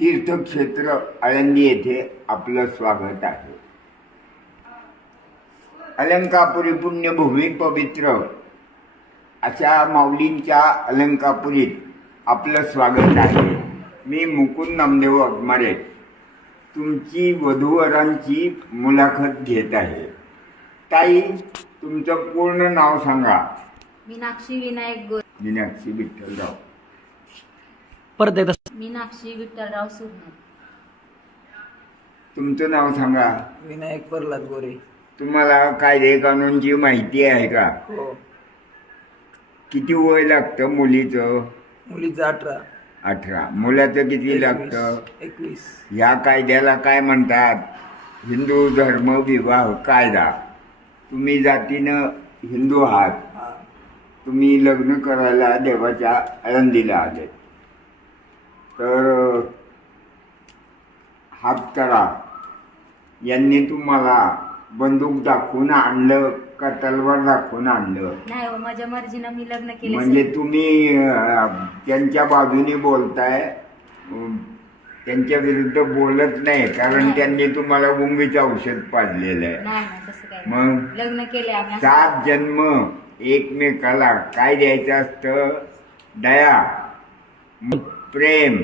तीर्थक्षेत्र आळंदी येथे आपलं स्वागत आहे. अलंकापुरी पुण्यभूमी पवित्र अशा माऊलींच्या अलंकापुरीत आपलं स्वागत आहे. मी मुकुंद नामदेव वाघमारे तुमची वधूवरांची मुलाखत घेत आहे. ताई, तुमचं पूर्ण नाव सांगा. मीनाक्षी विनायक गोरे. मीनाक्षी विठ्ठलराव. परत एकदा मीनाक्षी विठ्ठलराव सुरनर. तुमचं नाव सांगा. विनायक प्रल्हाद गोरे. तुम्हाला कायदे कानूनची माहिती आहे का? हो. किती वय लागतं मुलीचं? मुलीचं 18. 18. मुलाचं किती लागतं? 21. ह्या कायद्याला काय म्हणतात? हिंदू धर्म विवाह कायदा. तुम्ही जातीनं हिंदू आहात, हा. तुम्ही लग्न करायला देवाच्या आळंदीला आले, तर हातकरा यांनी तुम्हाला बंदूक दाखवून आणलं का तलवार दाखवून आणलं? नाही हो, माझ्या मर्जीनं मी लग्न केले. म्हणजे तुम्ही त्यांच्या बाजूने बोलताय, त्यांच्या विरुद्ध बोलत नाही, कारण नाही. त्यांनी तुम्हाला गुंगीचं औषध पाजलेलं आहे. नाही नाही, तसं काय मग? नाही. लग्न केले आम्ही. 7 जन्म एकमेकाला काय द्यायचं असतं? दया, प्रेम,